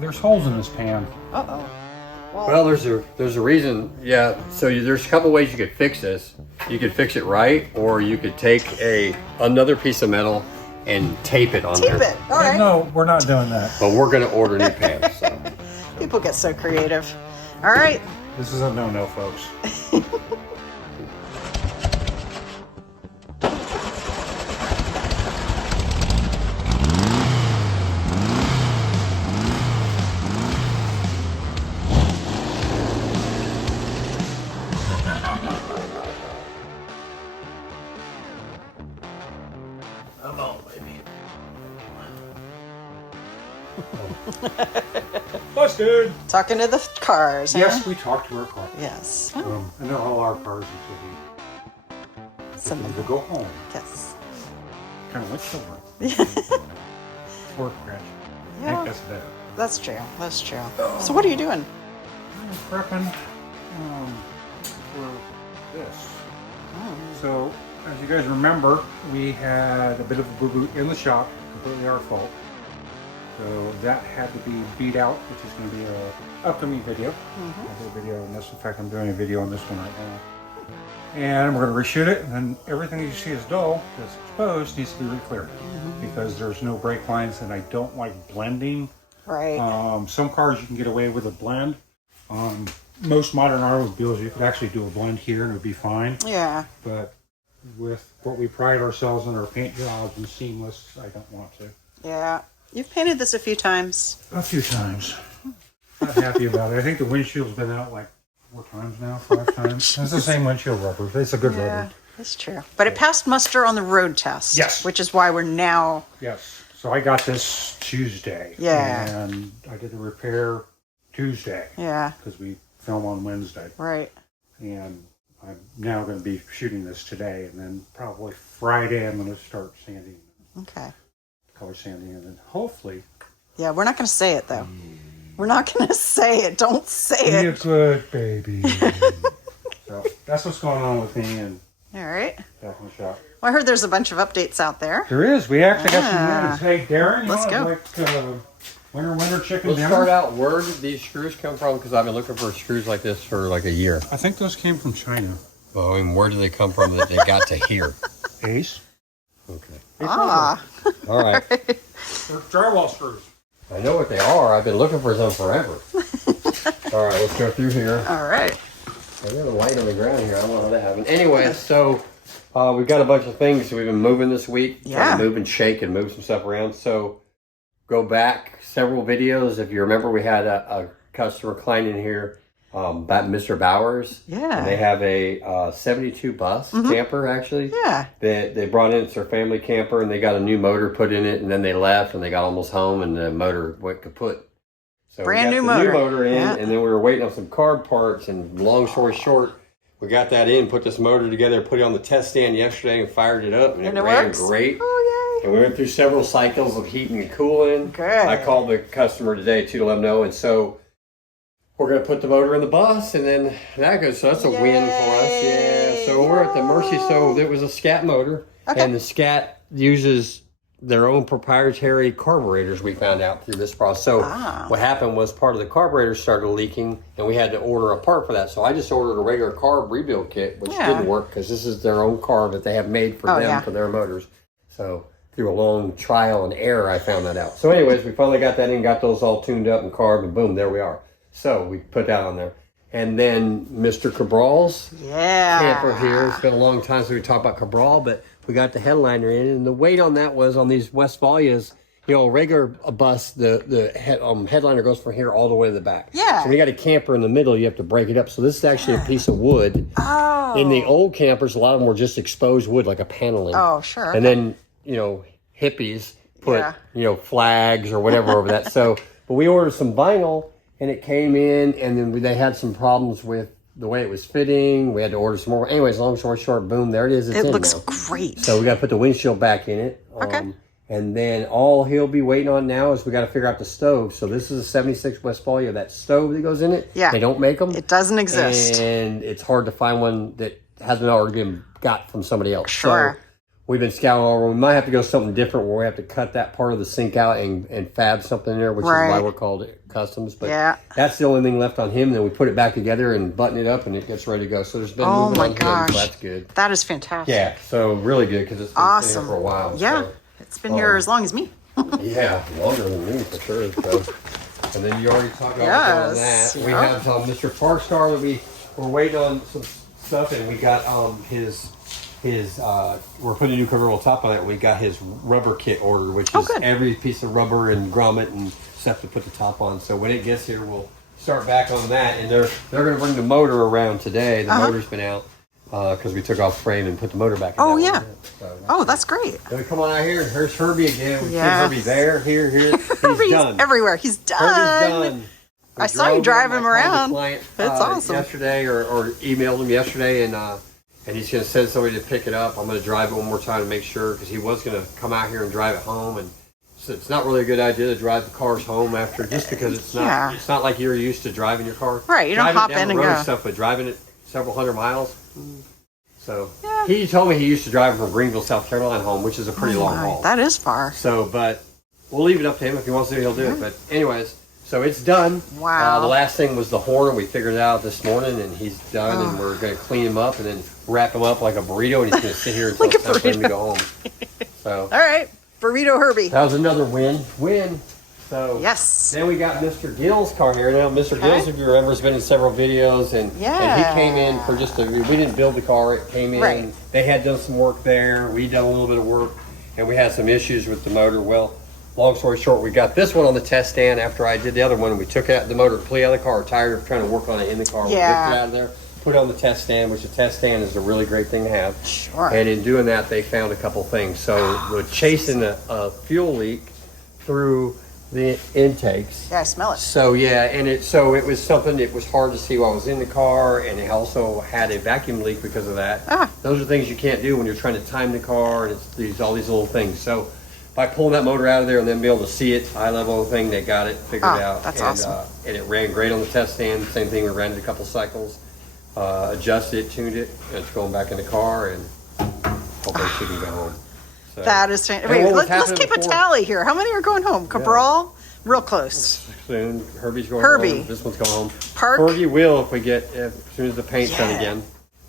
There's holes in this pan. Uh-oh. Well, there's a reason. Yeah, so there's a couple ways you could fix this. You could fix it right, or you could take another piece of metal and tape it on there. Tape it. All right. No, we're not doing that. But we're going to order new pans. So. People get so creative. All right. This is a no-no, folks. Busted! Talking to the cars, Yes, huh? we talked to our car. Yes. And they're all our cars until we go home. Yes. Kind of went silver. Or crash. I Yeah. think that's better. That's true. That's true. So what are you doing? I'm prepping for this. So, as you guys remember, we had a bit of a boo-boo in the shop, completely our fault. So that had to be beat out, which is going to be an upcoming video. I'll do a video on this. In fact, I'm doing a video on this one right now. And we're going to reshoot it, and then everything you see is dull, that's exposed, needs to be re-cleared. Because there's no brake lines, and I don't like blending. Right. Some cars you can get away with a blend. Most modern automobiles, you could actually do a blend here and it would be fine. Yeah. But with what we pride ourselves on our paint jobs and seamless, I don't want to. Yeah. You've painted this a few times. A few times. Not happy about it. I think the windshield's been out like 4 times now, 5 times. It's the same windshield rubber. It's a good rubber. That's true. But it passed muster on the road test. Yes. Which is why we're now... Yes. So I got this Tuesday. Yeah. And I did the repair Tuesday. Yeah. Because we film on Wednesday. Right. And I'm now going to be shooting this today. And then probably Friday I'm going to start sanding. Okay. Color sanding. And then hopefully... Yeah, we're not going to say it, though. We're not going to say it. Don't say Be a it. good baby. So that's what's going on with me and All right. back in the shop. Well, I heard there's a bunch of updates out there. There is. We actually got some news. Hey, Darren, you Let's want go. like winter chicken Let's dinner? start out where did these screws come from? Because I've been looking for screws like this for like a year. I think those came from China. Oh, and where do they come from that they got to here? Ace. Okay. Ah. All right. They're drywall screws. I know what they are. I've been looking for some forever. All right, let's go through here. All right. I got a light on the ground here. I don't know how that happened. Anyway, so we've got a bunch of things we've been moving this week. Yeah. Trying to move and shake and move some stuff around. So go back several videos. If you remember, we had a customer client in here, Mr. Bauer's. Yeah. And they have a 72 bus camper, actually. Yeah. They brought in, it's their family camper, and they got a new motor put in it, and then they left, and they got almost home, and the motor went kaput. So Brand we got new the motor. new motor in, Yeah. and then we were waiting on some carb parts, and long story short, we got that in, put this motor together, put it on the test stand yesterday, and fired it up, and it ran works? great. Oh, And we went through several cycles of heating and cooling. Good. I called the customer today, too, to let them know, and so we're going to put the motor in the bus, and then that goes. So that's a win for us. Yeah. So we're at the Mercy. So it was a scat motor, and the scat uses their own proprietary carburetors. We found out through this process. So what happened was part of the carburetor started leaking, and we had to order a part for that. So I just ordered a regular carb rebuild kit, which didn't work because this is their own carb that they have made for them for their motors. So through a long trial and error, I found that out. So anyways, we finally got that in, got those all tuned up and carb, and boom, there we are. So we put that on there. And then Mr. Cabral's camper here. It's been a long time since we talked about Cabral, but we got the headliner in. And the weight on that was on these Westfalias, you know, a regular bus, the headliner goes from here all the way to the back. Yeah. So when you got a camper in the middle, you have to break it up. So this is actually a piece of wood. Oh. In the old campers, a lot of them were just exposed wood, like a paneling. Oh, sure. And then, you know, hippies put, you know, flags or whatever over that. So, but we ordered some vinyl. And it came in, and then they had some problems with the way it was fitting. We had to order some more. Anyways, long story short, boom, there it is. It's in looks now. great. So we got to put the windshield back in it. Okay. And then all he'll be waiting on now is we got to figure out the stove. So this is a 76 Westfalia. That stove that goes in it, Yeah. they don't make them. It doesn't exist. And it's hard to find one that hasn't already been got from somebody else. Sure. So we've been scouting all over. We might have to go something different where we have to cut that part of the sink out and fab something in there, which is why we're called Customs. But that's the only thing left on him. Then we put it back together and button it up, and it gets ready to go. So there's been movement on him, so that's good. That is fantastic. Yeah, so really good because it's been sitting here for a while. Yeah, so, it's been here as long as me. Yeah, longer than me for sure. So. And then you already talked about that. We have Mr. Parkstar that we're waiting on some stuff, and we got we're putting a new Cabral top on it. We got his rubber kit ordered, which is every piece of rubber and grommet and stuff to put the top on. So when it gets here, we'll start back on that. And they're going to bring the motor around today. The motor's been out because we took off the frame and put the motor back in. Oh, yeah. So that's great. Then we come on out here, and here's Herbie again. We see Herbie there, here. He's done. Everywhere. He's done. Herbie's done. I saw you drive him around. That's awesome. Yesterday, or emailed him yesterday, and he's going to send somebody to pick it up. I'm going to drive it one more time to make sure, because he was going to come out here and drive it home. And so it's not really a good idea to drive the cars home after, just because it's not like you're used to driving your car. Right, you don't hop in and go. Stuff, but driving it several hundred miles. So he told me he used to drive from Greenville, South Carolina home, which is a pretty long haul. That is far. So, but we'll leave it up to him. If he wants to, he'll do it. But anyways. So it's done. Wow. The last thing was the horn. We figured it out this morning, and he's done. And we're going to clean him up and then wrap him up like a burrito, and he's going to sit here until it's time for him to go home. So. All right, burrito Herbie. That was another win. So then we got Mr. Gill's car here. Now, Mr. Gill's, if you remember, has been in several videos, and he came in for just we didn't build the car. It came in. Right. They had done some work there. We done a little bit of work, and we had some issues with the motor. Well, long story short, we got this one on the test stand after I did the other one. We took out the motor completely out of the car. Tired of trying to work on it in the car. We lifted it out of there, put it on the test stand, which the test stand is a really great thing to have. Sure. And in doing that, they found a couple things. So we're chasing a fuel leak through the intakes. Yeah, I smell it. So and it was something that was hard to see while I was in the car, and it also had a vacuum leak because of that. Those are things you can't do when you're trying to time the car, and it's all these little things. So by pulling that motor out of there and then be able to see it, eye level thing, they got it figured out. That's awesome. And it ran great on the test stand. Same thing, we ran it a couple cycles, adjusted it, tuned it, and it's going back in the car, and hopefully she can go home. So. That is fantastic. Wait, let's keep a tally here. How many are going home? Cabral, real close. Soon. Herbie's going home. This one's going home. Park. Fergie will as soon as the paint's done again.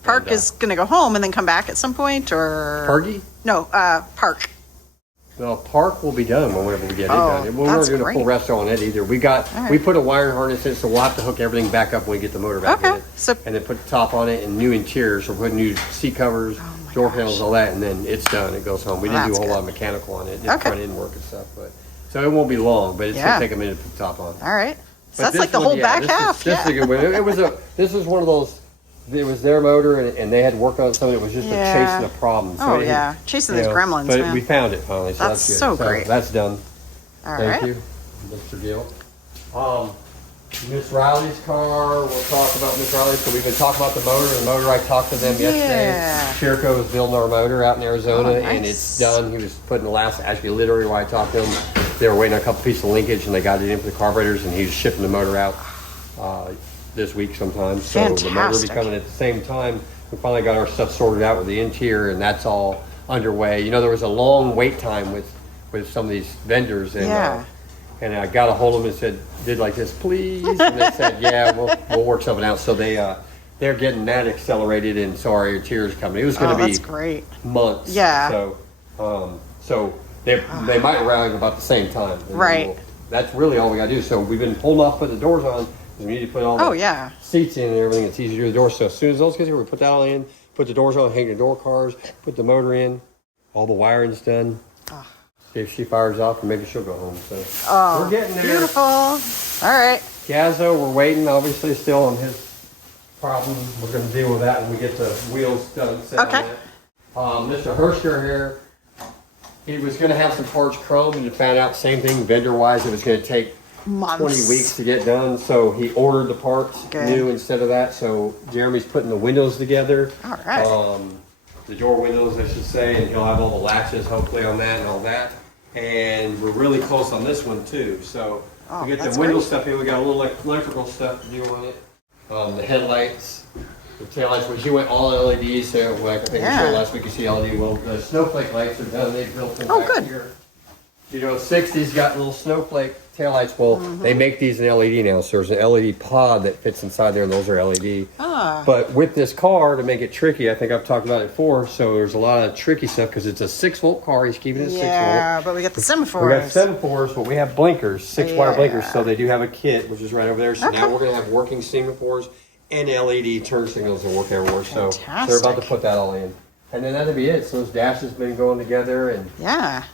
Park is going to go home and then come back at some point, or? Fergie? No, Park. Well, Park will be done whenever we get it done. We're not doing a full resto on it either. We put a wiring harness in, so we'll have to hook everything back up when we get the motor back in it. And then put the top on it and new interiors. We're putting new seat covers, door panels, all that, and then it's done. It goes home. We didn't do a whole lot of mechanical on it, just front end work and stuff. So it won't be long, but it's going to take a minute to put the top on. All right. So that's like the whole back half. This is a good one. This was one of those. It was their motor, and they had worked on something. It was just chasing a problem. So chasing those gremlins. But we found it finally. So that's good. So great. That's done. Thank you, Mr. Gill. Miss Riley's car. We'll talk about Miss Riley. So we've been talking about the motor. The motor, I talked to them yesterday. Sherco was building our motor out in Arizona, and it's done. He was putting the actually literally while I talked to him, they were waiting on a couple pieces of linkage, and they got it in for the carburetors, and he was shipping the motor out this week sometime. So the motor will be coming at the same time. We finally got our stuff sorted out with the interior, and that's all underway. There was a long wait time with some of these vendors, and and I got a hold of them and said, did like this, please? And they said, we'll work something out. So they're getting that accelerated, and so our interior's coming. It was going to be great. Months. Yeah. So they might arrive about the same time. Right. That's really all we got to do. So we've been holding off putting the doors on, because we need to put all the seats in and everything. It's easy to do the doors. So as soon as those get here, we put that all in, put the doors on, hang the door cars, put the motor in, all the wiring's done. See if she fires off, and maybe she'll go home. So we're getting there. Beautiful. All right. Gazzo, we're waiting, obviously, still on his problem. We're going to deal with that when we get the wheels done. Okay. Mr. Hersker here, he was going to have some parts chrome, and found out same thing vendor-wise. It was going to take months. 20 weeks to get done, so he ordered the parts new instead of that. So Jeremy's putting the windows together. All right. The door windows, I should say, and he'll have all the latches hopefully on that and all that. And we're really close on this one too. So we get the window stuff here. We got a little electrical stuff to do on it. The headlights, The taillights, when she went all LEDs, so like I think we showed last week, you see LED. Well, the snowflake lights are done. They built them back here. You know, 60s got little snowflake taillights. Well, they make these in LED now. So there's an LED pod that fits inside there, and those are LED. But with this car, to make it tricky, I think I've talked about it before, so there's a lot of tricky stuff because it's a 6-volt car. He's keeping it 6 volt. Yeah, but we got the semaphores. We got semaphores, but we have blinkers, 6-wire blinkers, so they do have a kit, which is right over there. So now we're going to have working semaphores and LED turn signals that work everywhere. So they're about to put that all in. And then that'll be it. So those dashes been going together and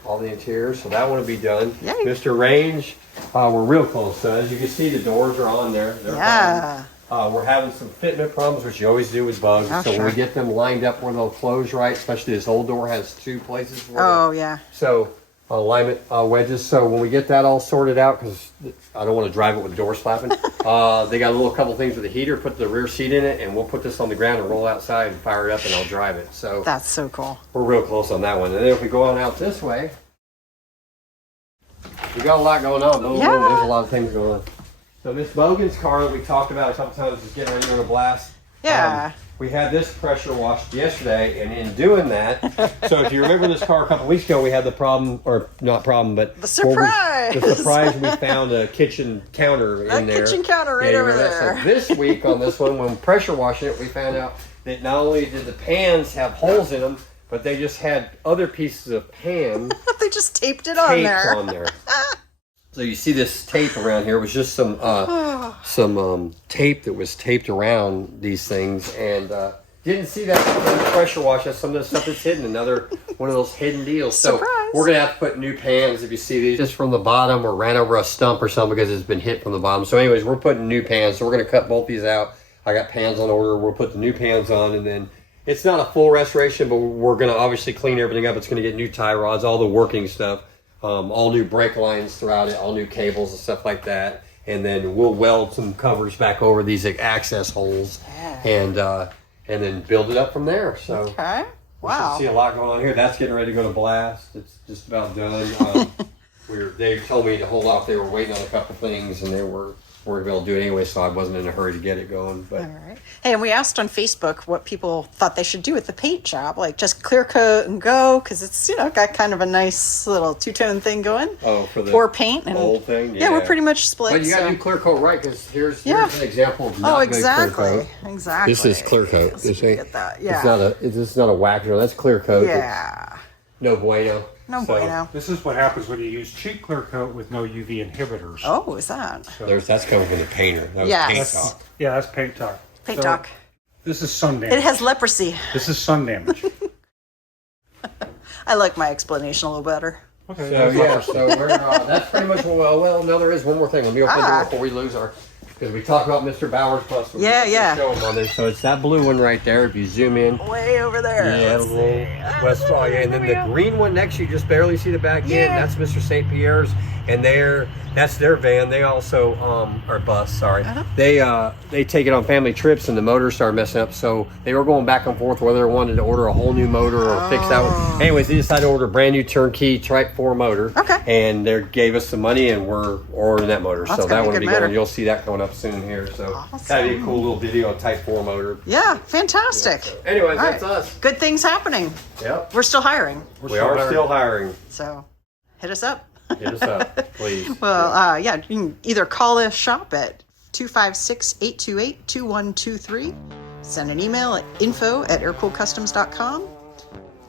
all the interiors. So that one will be done. Yay. Mr. Range, we're real close. So as you can see, the doors are on there. They're we're having some fitment problems, which you always do with bugs. So when we get them lined up where they'll close right, especially this old door has 2 places for them. So alignment wedges. So when we get that all sorted out, because I don't want to drive it with the doors flapping, they got a little couple things with the heater, put the rear seat in it, and we'll put this on the ground and roll outside and fire it up, and I'll drive it. So that's so cool. We're real close on that one. And then if we go on out this way, we got a lot going on. There's a lot of things going on. So Miss Boggan's car that we talked about a couple times is getting ready to go to blast. We had this pressure washed yesterday, and in doing that, so if you remember this car a couple weeks ago, we had the problem, or not problem, but the surprise. We found a kitchen counter in there. A kitchen counter right over there. So this week on this one, when pressure washing it, we found out that not only did the pans have holes in them, but they just had other pieces of pan. They just taped it on there. So you see this tape around here. It was just some tape that was taped around these things, and didn't see that in the pressure wash. That's some of the stuff that's hidden. Another one of those hidden deals. So we're gonna have to put new pans. If you see these, just from the bottom, or ran over a stump or something because it's been hit from the bottom. So anyways, we're putting new pans. So we're gonna cut both these out. I got pans on order. We'll put the new pans on, and then it's not a full restoration, but we're gonna obviously clean everything up. It's gonna get new tie rods, all the working stuff. All new brake lines throughout it, all new cables and stuff like that, and then we'll weld some covers back over these access holes, and then build it up from there. So wow, you see a lot going on here. That's getting ready to go to blast. It's just about done. They told me to hold off. They were waiting on a couple things, and they weren't able to do it anyway, so I wasn't in a hurry to get it going. But all right. Hey, and we asked on Facebook what people thought they should do with the paint job, like just clear coat and go, because it's got kind of a nice little two-tone thing going. Oh, for the or paint and whole thing. Yeah, we're pretty much split. But you got to do clear coat right, because here's an example of not good clear coat. Exactly. This is clear coat. This ain't. Get that. This is not a waxer. That's clear coat. Yeah. It's no bueno. No bueno. This is what happens when you use cheap clear coat with no UV inhibitors. Oh, is that? So that's coming from the painter. That was paint talk. Yeah, that's paint talk. Paint talk. This is sun damage. It has leprosy. This is sun damage. I like my explanation a little better. Okay. So we're that's pretty much well. No, there is one more thing. Let me open the door before we lose our. Because we talked about Mr. Bauer's bus. Show them on there. So it's that blue one right there. If you zoom in. Way over there. Yeah, Westfalia. And then the green one next, you just barely see the back end. That's Mr. St. Pierre's. And that's their van. They also, or bus, sorry. They take it on family trips, and the motor started messing up. So they were going back and forth whether they wanted to order a whole new motor or fix that one. Anyways, they decided to order a brand new turnkey Type 4 motor. And they gave us some money, and we're ordering that motor. So that one will be going. You'll see that coming up soon here. So that'd be a cool little video of Type 4 motor. Yeah, fantastic. Yeah, so. Anyways, that's us. Good things happening. Yep. We're still hiring. We are still hiring. So hit us up. Hit us up, please. Well, you can either call the shop at 256-828-2123. Send an email at info@airkooledkustoms.com.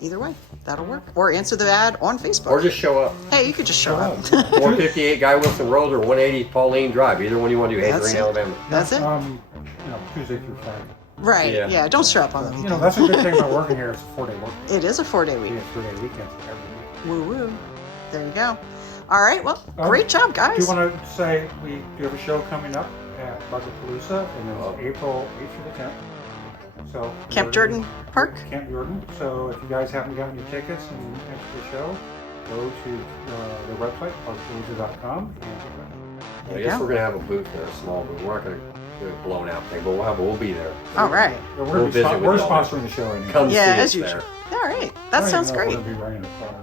Either way, that'll work. Or answer the ad on Facebook. Or just show up. Hey, you could just show up. 158 Guy Wilson Road or 180 Pauline Drive. Either one you want to do. Hazel Green, Alabama. That's it. Tuesday through Friday. Right. Yeah. Don't show up on the weekend. That's a good thing about working here. It's a 4-day work. It is a 4-day week. It's a 3-day weekend every week. Woo woo. There you go. All right. Well, great job, guys. Do you want to say we do have a show coming up at Paluza, and it's April 8th through the 10th. So Camp Jordan Park? Camp Jordan. So if you guys haven't gotten your tickets and enter the show, go to their website, paluza.com. I guess we're going to have a booth there, a small booth. We're not going to do a blown out thing, but we'll be there. All right. We're sponsoring the show anyway. Come see us as usual. All right. That sounds great. We're going to be running a car.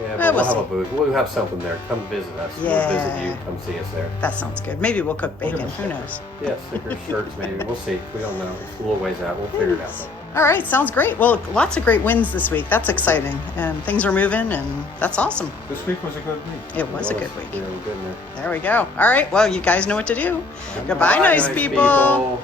Yeah, but we'll have a booth. We'll have something there. Come visit us. Yeah. We'll visit you. Come see us there. That sounds good. Maybe we'll cook bacon. Who knows? Yeah, stickers, shirts, maybe. We'll see. We don't know. It's a little ways out. We'll figure it out. All right, sounds great. Well, lots of great wins this week. That's exciting. And things are moving, and that's awesome. This week was a good week. It was a good week. Yeah, we're good in there. There we go. All right, well, you guys know what to do. Goodbye, nice people.